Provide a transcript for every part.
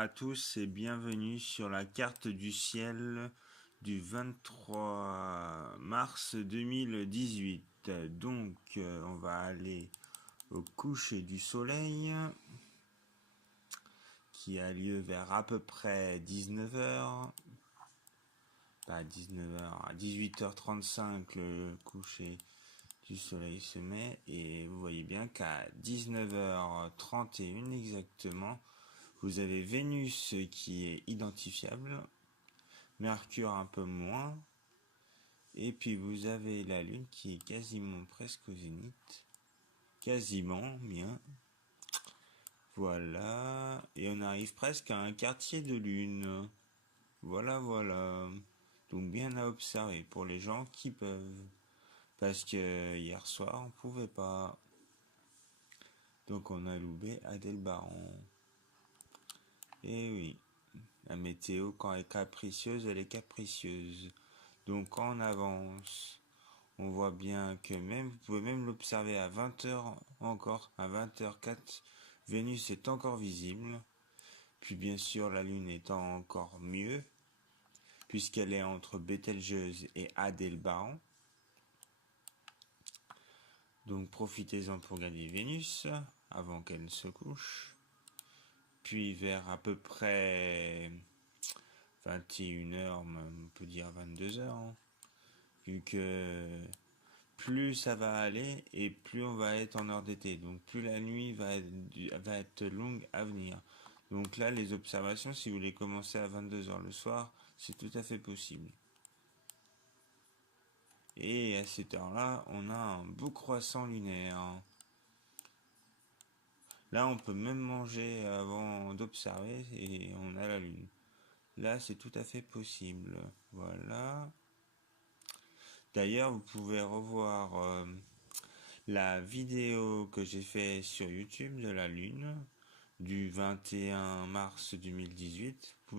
à tous et bienvenue sur la carte du ciel du 23 mars 2018. Donc on va aller au coucher du soleil qui a lieu vers à peu près 19h. Pas 19h, à 18h35 le coucher du soleil se met et vous voyez bien qu'à 19h31 exactement, vous avez Vénus qui est identifiable, Mercure un peu moins, et puis vous avez la Lune qui est quasiment presque au zénith, quasiment bien. Voilà, et on arrive presque à un quartier de Lune. Voilà. Donc bien à observer pour les gens qui peuvent. Parce que hier soir on pouvait pas. Donc on a loupé Adelbaron. Et oui, la météo quand elle est capricieuse, elle est capricieuse. Donc quand on avance, on voit bien que même, vous pouvez même l'observer à 20h encore, à 20h04, Vénus est encore visible. Puis bien sûr la Lune étant encore mieux, puisqu'elle est entre Bételgeuse et Adelbaron. Donc profitez-en pour regarder Vénus avant qu'elle ne se couche. Puis vers à peu près 21h, on peut dire 22h, vu que plus ça va aller et plus on va être en heure d'été. Donc plus la nuit va être longue à venir. Donc là, les observations, si vous voulez commencer à 22h le soir, c'est tout à fait possible. Et à cette heure-là, on a un beau croissant lunaire. Là, on peut même manger avant d'observer et on a la lune. Là, c'est tout à fait possible. Voilà. D'ailleurs, vous pouvez revoir la vidéo que j'ai fait sur YouTube de la lune du 21 mars 2018. Vous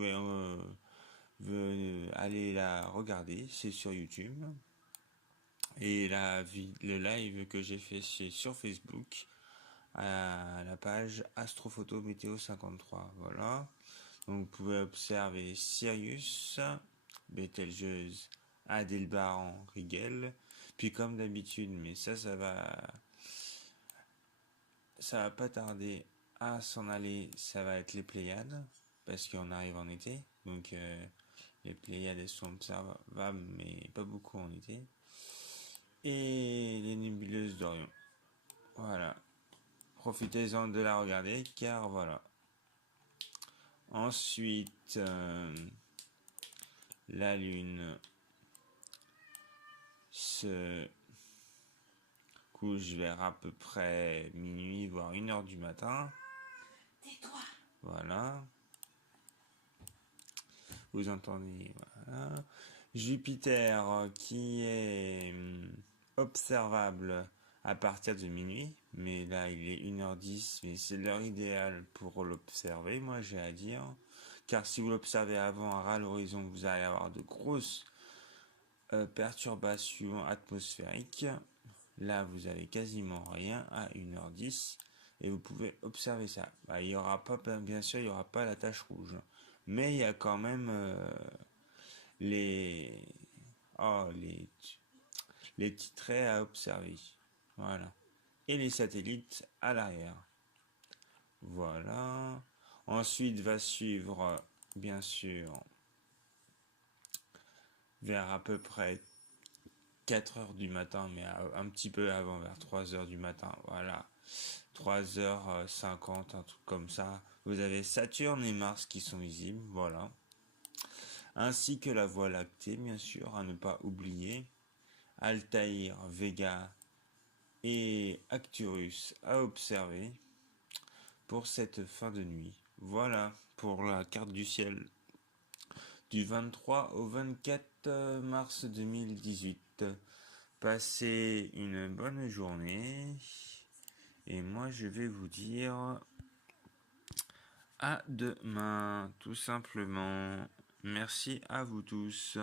pouvez aller la regarder, c'est sur YouTube. Et le live que j'ai fait, c'est sur Facebook, à la page Astrophoto Météo 53. Voilà. Donc vous pouvez observer Sirius, Bételgeuse, Adelbaran, Rigel. Puis comme d'habitude, mais ça va pas tarder à s'en aller, ça va être les Pléiades, parce qu'on arrive en été. Donc les Pléiades elles sont observables, mais pas beaucoup en été. Et les nébuleuses d'Orion. Voilà. Profitez-en de la regarder, car voilà. Ensuite, la Lune se couche vers à peu près minuit, voire 1h du matin. Tais-toi. Voilà. Vous entendez, voilà. Jupiter qui est observable à partir de minuit, mais là il est 1h10, mais c'est l'heure idéale pour l'observer, moi j'ai à dire. Car si vous l'observez avant à ras l'horizon, vous allez avoir de grosses perturbations atmosphériques. Là, vous avez quasiment rien à 1h10 et vous pouvez observer ça. Il y aura pas, bien sûr, il y aura pas la tache rouge, mais il y a quand même les oh, les petits traits à observer. Voilà. Et les satellites à l'arrière. Voilà. Ensuite va suivre, bien sûr, vers à peu près 4 heures du matin, mais un petit peu avant, vers 3 heures du matin, voilà. 3h50, un truc comme ça. Vous avez Saturne et Mars qui sont visibles, voilà. Ainsi que la Voie lactée, bien sûr, à ne pas oublier. Altaïr, Vega et Arcturus à observer pour cette fin de nuit. Voilà pour la carte du ciel du 23 au 24 mars 2018. Passez une bonne journée et moi je vais vous dire à demain tout simplement. Merci à vous tous.